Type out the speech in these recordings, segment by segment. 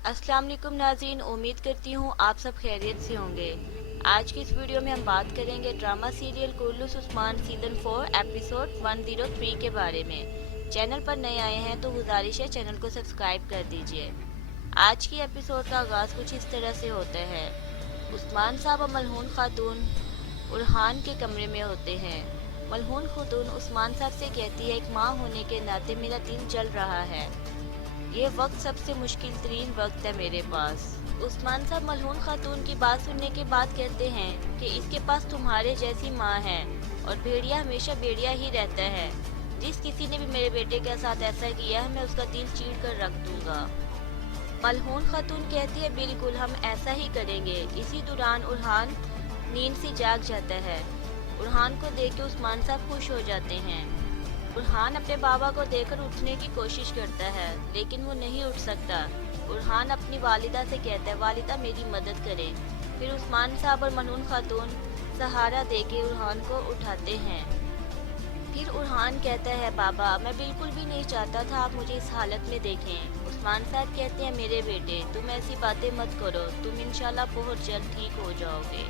अस्सलाम वालेकुम नाज़रीन, उम्मीद करती हूँ आप सब खैरियत से होंगे। आज की इस वीडियो में हम बात करेंगे drama serial Kurulus Osman season 4 episode 103 के बारे में। चैनल पर नए आए हैं तो गुजारिश है चैनल को सब्सक्राइब कर दीजिए। आज की एपिसोड का आगाज़ कुछ इस तरह से होता है। उस्मान साहब और मलहून खातून उरहान के कमरे में होते हैं। मलहून खातून उस्मान साहब से कहती है, एक माँ होने के नाते मेरा दिल जल रहा है। ये वक्त सबसे मुश्किल तरीन वक्त है मेरे पास। उस्मान साहब मलहून खातून की बात सुनने के बाद कहते हैं कि इसके पास तुम्हारे जैसी माँ है और भेड़िया हमेशा भेड़िया ही रहता है। जिस किसी ने भी मेरे बेटे के साथ ऐसा किया है मैं उसका दिल चीर कर रख दूंगा। मलहून खातून कहती है, बिल्कुल हम ऐसा ही करेंगे। इसी दौरान उरहान नींद से जाग जाता है। उरहान को देख के उस्मान साहब खुश हो जाते हैं। उरहान अपने बाबा को देखकर उठने की कोशिश करता है लेकिन वो नहीं उठ सकता। उरहान अपनी वालिदा से कहता है, वालिदा मेरी मदद करें। फिर उस्मान साहब और मलहून खातून सहारा देके उरहान को उठाते हैं। फिर उरहान कहता है, बाबा मैं बिल्कुल भी नहीं चाहता था आप मुझे इस हालत में देखें। उस्मान साहब कहते हैं, मेरे बेटे तुम ऐसी बातें मत करो, तुम इंशाल्लाह बहुत जल्द ठीक हो जाओगे।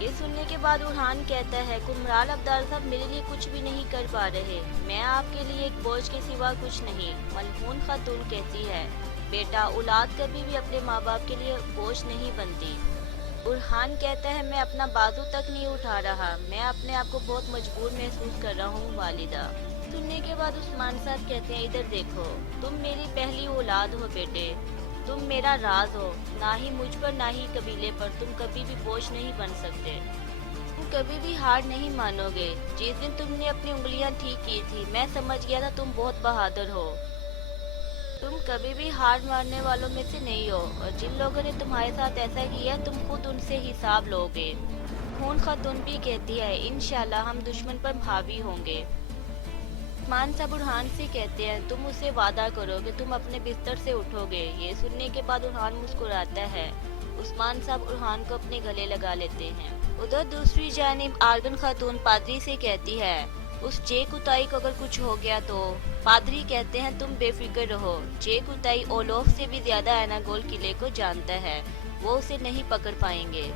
ये सुनने के बाद उरहान कहता है, कुमराल अब्दाल साहब मेरे लिए कुछ भी नहीं कर पा रहे, मैं आपके लिए एक बोझ के सिवा कुछ नहीं। मलहून खातून कहती है, बेटा औलाद कभी भी अपने माँ बाप के लिए बोझ नहीं बनती। उरहान कहता है, मैं अपना बाजू तक नहीं उठा रहा, मैं अपने आप को बहुत मजबूर महसूस कर रहा हूँ वालिदा। सुनने के बाद उस्मान साहब कहते हैं, इधर देखो, तुम मेरी पहली औलाद हो बेटे, तुम मेरा राज हो, ना ही मुझ पर ना ही कबीले पर तुम कभी भी बोझ नहीं बन सकते। तुम कभी भी हार नहीं मानोगे। जिस दिन तुमने अपनी उंगलियां ठीक की थी मैं समझ गया था तुम बहुत बहादुर हो। तुम कभी भी हार मारने वालों में से नहीं हो और जिन लोगों ने तुम्हारे साथ ऐसा किया तुम खुद उनसे हिसाब लोगे। खून खातून भी कहती है, इंशाल्लाह हम दुश्मन पर हावी होंगे। उस्मान साहब उरहान से कहते हैं, तुम उसे वादा करो कि तुम अपने बिस्तर से उठोगे। ये सुनने के बाद उरहान मुस्कुराता है। उस्मान साहब उरहान को अपने गले लगा लेते हैं। उधर दूसरी जानिब आर्गन खातून पादरी से कहती है, उस जे कुताई को अगर कुछ हो गया तो। पादरी कहते हैं, तुम बेफिक्र रहो, जे कुताई ओलोफ से भी ज्यादा एनागोल किले को जानता है, वो उसे नहीं पकड़ पाएंगे।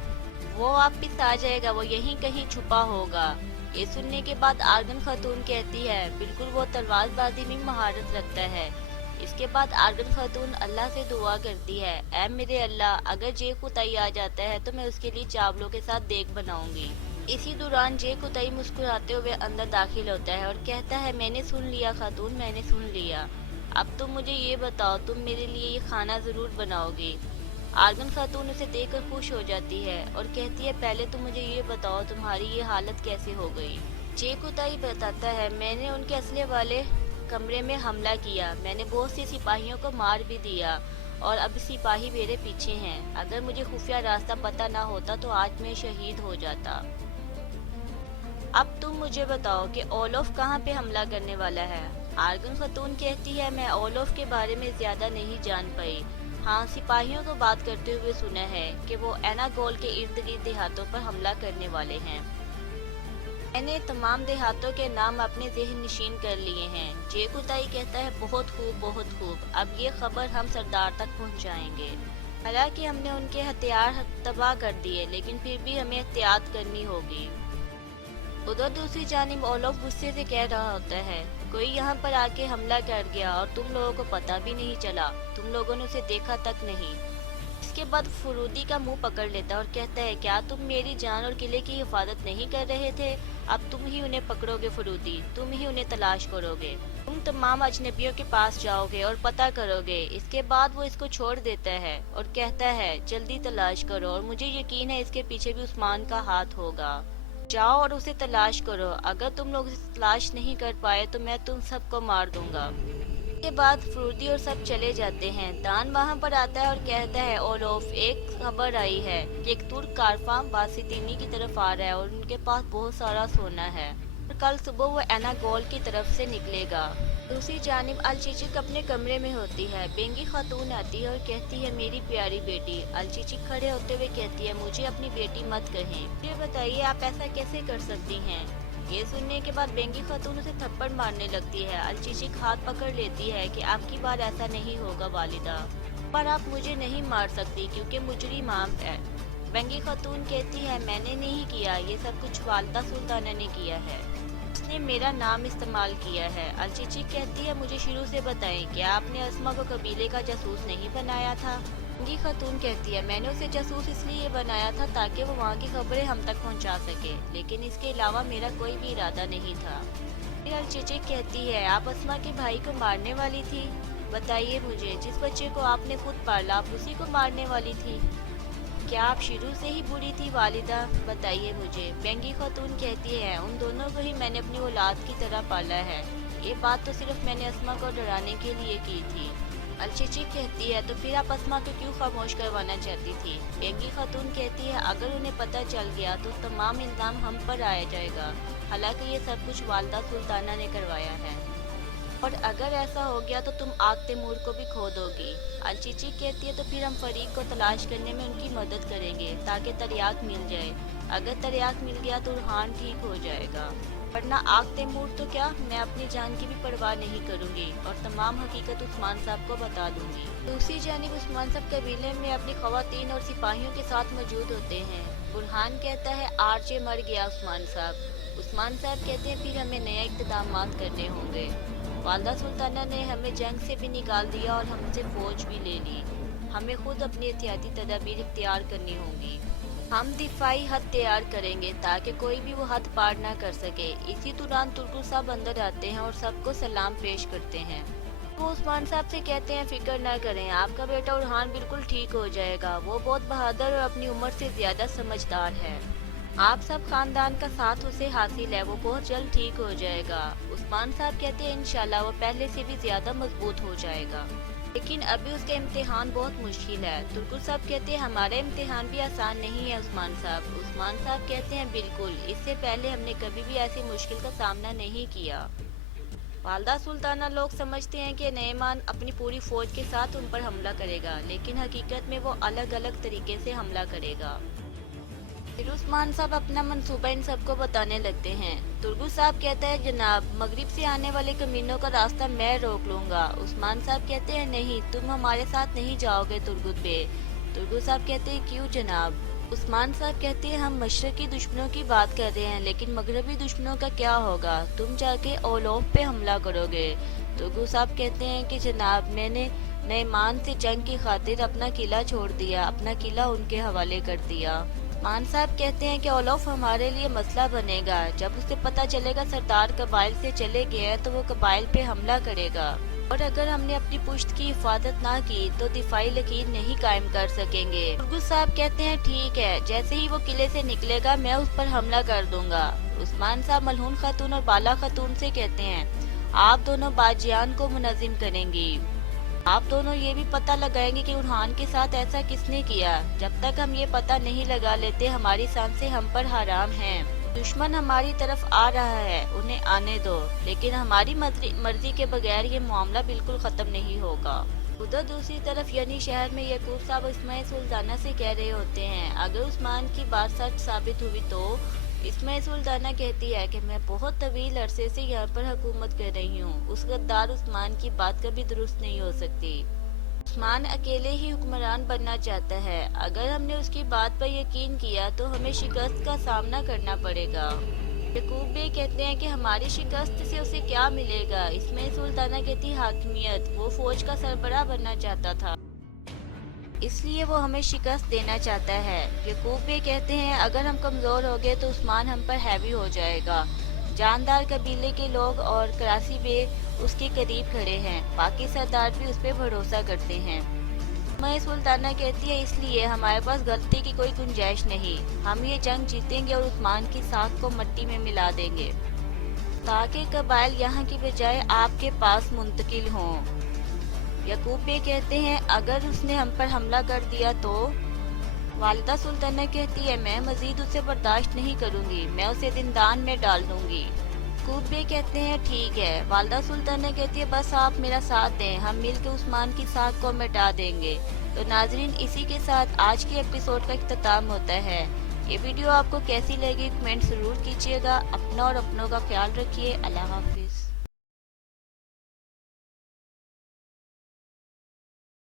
वो वापिस आ जाएगा, वो यहीं कहीं छुपा होगा। ये सुनने के बाद आर्गन खातून कहती है, बिल्कुल वो तलवारबाजी में महारत रखता है। इसके बाद आर्गन खातून अल्लाह से दुआ करती है, ऐ मेरे अल्लाह, अगर जे कुताई आ जाता है तो मैं उसके लिए चावलों के साथ देग बनाऊंगी। इसी दौरान जे कुताई मुस्कुराते हुए अंदर दाखिल होता है और कहता है, मैंने सुन लिया खातून, मैंने सुन लिया। अब तुम मुझे ये बताओ, तुम मेरे लिए ये खाना जरूर बनाओगी। आर्गन खातून उसे देखकर खुश हो जाती है और कहती है, पहले तुम मुझे ये बताओ तुम्हारी ये हालत कैसे हो गई। जे कुताई बताता है, मैंने उनके असले वाले कमरे में हमला किया, मैंने बहुत से सिपाहियों को मार भी दिया और अब सिपाही मेरे पीछे हैं। अगर मुझे खुफिया रास्ता पता ना होता तो आज मैं शहीद हो जाता। अब तुम मुझे बताओ कि ओलोफ कहाँ पे हमला करने वाला है। आर्गन खातून कहती है, मैं ओलोफ के बारे में ज्यादा नहीं जान पाई। हाँ, सिपाहियों को बात करते हुए सुना है कि वो एनागोल के इर्द गिर्द देहातों पर हमला करने वाले हैं। मैंने तमाम देहातों के नाम अपने ज़हन नशीन कर लिए हैं। जे कुताई कहता है, बहुत खूब बहुत खूब, अब ये खबर हम सरदार तक पहुंचाएंगे। हालांकि हमने उनके हथियार तबाह कर दिए लेकिन फिर भी हमें एहतियात करनी होगी। उधर दूसरी जानिब ओलोफ गुस्से से कह रहा होता है, कोई यहाँ पर आके हमला कर गया और तुम लोगों को पता भी नहीं चला, तुम लोगों ने उसे देखा तक नहीं। इसके बाद फरूदी का मुंह पकड़ लेता है और कहता है, क्या तुम मेरी जान और किले की हिफाजत नहीं कर रहे थे? अब तुम ही उन्हें पकड़ोगे फरूदी, तुम ही उन्हें तलाश करोगे, तुम तमाम अजनबियों के पास जाओगे और पता करोगे। इसके बाद वो इसको छोड़ देता है और कहता है, जल्दी तलाश करो और मुझे यकीन है इसके पीछे भी उस्मान का हाथ होगा। जाओ और उसे तलाश करो, अगर तुम लोग उसे तलाश नहीं कर पाए तो मैं तुम सबको मार दूंगा। के बाद फ्रूदी और सब चले जाते हैं। दान वहाँ पर आता है और कहता है, ओलोफ, एक खबर आई है कि एक तुर्क कारफा बासितीनी की तरफ आ रहा है और उनके पास बहुत सारा सोना है और कल सुबह वो एनागोल की तरफ से निकलेगा। दूसरी जानिब अलचिचिक अपने कमरे में होती है। बेंगी खातून आती है और कहती है, मेरी प्यारी बेटी। अलचिचिक खड़े होते हुए कहती है, मुझे अपनी बेटी मत कहें, मुझे बताइए आप ऐसा कैसे कर सकती हैं। ये सुनने के बाद बेंगी खातून उसे थप्पड़ मारने लगती है। अलचिचिक हाथ पकड़ लेती है कि आपकी बार ऐसा नहीं होगा वालिदा। पर आप मुझे नहीं मार सकती क्योंकि मुजरिम आप है। बंगी खातून कहती है मैंने नहीं किया, ये सब कुछ वालदा सुल्ताना ने किया है, उसने मेरा नाम इस्तेमाल किया है। अलचिची कहती है मुझे शुरू से बताएं, क्या आपने अस्मा को कबीले का जासूस नहीं बनाया था? बंगी खातून कहती है मैंने उसे जासूस इसलिए बनाया था ताकि वो वहाँ की खबरें हम तक पहुँचा सके, लेकिन इसके अलावा मेरा कोई भी इरादा नहीं था। फिर अलचिची कहती है आप अस्मा के भाई को मारने वाली थी? बताइए मुझे, जिस बच्चे को आपने खुद पाला आप उसी को मारने वाली थी? क्या आप शुरू से ही बुरी थी वालिदा? बताइए मुझे। बेंगी खातून कहती है उन दोनों को ही मैंने अपनी औलाद की तरह पाला है, ये बात तो सिर्फ मैंने अस्मा को डराने के लिए की थी। अलचिची कहती है तो फिर आप अस्मा को क्यों खामोश करवाना चाहती थी? बेंगी खातून कहती है अगर उन्हें पता चल गया तो तमाम इल्ज़ाम हम पर आया जाएगा, हालांकि ये सब कुछ वालदा सुल्ताना ने करवाया है, और अगर ऐसा हो गया तो तुम आग तैमूर को भी खो दोगी। अलचिची कहती है तो फिर हम फरीक को तलाश करने में उनकी मदद करेंगे ताकि तरियाक मिल जाए, अगर तरियाक मिल गया तो रुहान ठीक हो जाएगा, वरना आग तैमूर तो क्या, मैं अपनी जान की भी परवाह नहीं करूंगी और तमाम हकीकत उस्मान साहब को बता दूंगी। दूसरी जानिब उस्मान साहब कबीले में अपनी खवातीन और सिपाहियों के साथ मौजूद होते हैं। बुरहान कहता है आरजे मर गया उस्मान साहब। उस्मान साहब कहते हैं फिर हमें नए इक़्तिदामात करने होंगे। वालदा सुल्ताना ने हमें जंग से भी निकाल दिया और हमसे फौज भी ले ली, हमें खुद अपनी एहतियाती तदाबीर इख्तियार करनी होंगी। हम दिफाई हद तैयार करेंगे ताकि कोई भी वो हद पार ना कर सके। इसी दौरान तुर्कुल साहब अंदर आते हैं और सबको सलाम पेश करते हैं। वो उस्मान साहब से कहते हैं फिक्र ना करें, आपका बेटा उरहान बिल्कुल ठीक हो जाएगा, वो बहुत बहादुर और अपनी उम्र से ज्यादा समझदार है, आप सब खानदान का साथ उसे हासिल है, वो बहुत जल्द ठीक हो जाएगा। उस्मान साहब कहते हैं इंशाल्लाह वो पहले से भी ज्यादा मजबूत हो जाएगा, लेकिन अभी उसका इम्तिहान बहुत मुश्किल है। तुर्कुल साहब कहते हैं हमारा इम्तिहान भी आसान नहीं है उस्मान साहब। उस्मान साहब कहते हैं बिल्कुल, इससे पहले हमने कभी भी ऐसी मुश्किल का सामना नहीं किया। वालदा सुल्ताना लोग समझते हैं कि नईमान अपनी पूरी फौज के साथ उन पर हमला करेगा, लेकिन हकीकत में वो अलग अलग तरीके से हमला करेगा। फिर उस्मान साहब अपना मंसूबा इन सबको बताने लगते हैं। तुर्गु साहब कहता है जनाब मगरिब से आने वाले कमीनों का रास्ता मैं रोक लूंगा। उस्मान साहब कहते हैं नहीं, तुम हमारे साथ नहीं जाओगे तुर्गुत बे। तुर्गु साहब कहते हैं क्यों जनाब? उस्मान साहब कहते हैं हम मशरकी दुश्मनों की बात कर रहे हैं, लेकिन मगरबी दुश्मनों का क्या होगा? तुम जाके ओलोफ पे हमला करोगे। तुर्गु साहब कहते हैं कि जनाब मैंने नईमान से जंग की खातिर अपना किला छोड़ दिया, अपना किला उनके हवाले कर दिया। मान साहब कहते हैं कि ओलोफ हमारे लिए मसला बनेगा, जब उसे पता चलेगा सरदार कबाइल से चले गए हैं तो वो कबाइल पे हमला करेगा, और अगर हमने अपनी पुश्त की हिफाजत ना की तो दिफाई लकीर नहीं कायम कर सकेंगे। तुर्गु साहब कहते हैं ठीक है, जैसे ही वो किले से निकलेगा मैं उस पर हमला कर दूंगा। उस्मान साहब मलहून खातून और बाला खातून से कहते हैं आप दोनों बाजियान को मुनज़्ज़िम करेंगी, आप दोनों ये भी पता लगाएंगे कि उरहान के साथ ऐसा किसने किया। जब तक हम ये पता नहीं लगा लेते हमारी सांसें हम पर हराम हैं। दुश्मन हमारी तरफ आ रहा है, उन्हें आने दो, लेकिन हमारी मर्जी के बगैर ये मामला बिल्कुल खत्म नहीं होगा। उधर दूसरी तरफ यानी शहर में यकूब साहब इस्माइल सुल्ताना से कह रहे होते हैं अगर उस्मान की बात सच साबित हुई तो। इस्माइल सुल्ताना कहती है कि मैं बहुत तवील अरसे से यहाँ पर हुकूमत कर रही हूँ, उस गद्दार उस्मान की बात कभी दुरुस्त नहीं हो सकती। उस्मान अकेले ही हुक्मरान बनना चाहता है, अगर हमने उसकी बात पर यकीन किया तो हमें शिकस्त का सामना करना पड़ेगा। यकूब बे कहते हैं कि हमारी शिकस्त से उसे क्या मिलेगा। इस्माइल सुल्ताना कहती हाकिमियत, वो फौज का सरबराह बनना चाहता था, इसलिए वो हमें शिकस्त देना चाहता है। यकूब बे कहते हैं अगर हम कमजोर हो गए तो उस्मान हम पर हैवी हो जाएगा। जानदार कबीले के लोग और करासी बे उसके करीब खड़े हैं, बाकी सरदार भी उस पर भरोसा करते हैं। मैं सुल्ताना कहती है इसलिए हमारे पास गलती की कोई गुंजाइश नहीं, हम ये जंग जीतेंगे और उस्मान की साख को मिट्टी में मिला देंगे ताकि कबाइल यहाँ की बजाय आपके पास मुंतकिल हों। यकूब बे कहते हैं अगर उसने हम पर हमला कर दिया तो। वालिदा सुल्ताना कहती है मैं मजीद उसे बर्दाश्त नहीं करूंगी, मैं उसे जिंदान में डाल दूंगी। यकूब बे कहते हैं ठीक है। वालिदा सुल्ताना कहती है बस आप मेरा साथ दें, हम मिलकर उस्मान की साख को मिटा देंगे। तो नाजरीन इसी के साथ आज के एपिसोड का इख्तिताम होता है। ये वीडियो आपको कैसी लगी कमेंट जरूर कीजिएगा। अपना और अपनों का ख्याल रखिए। अल्लाह हाफिज।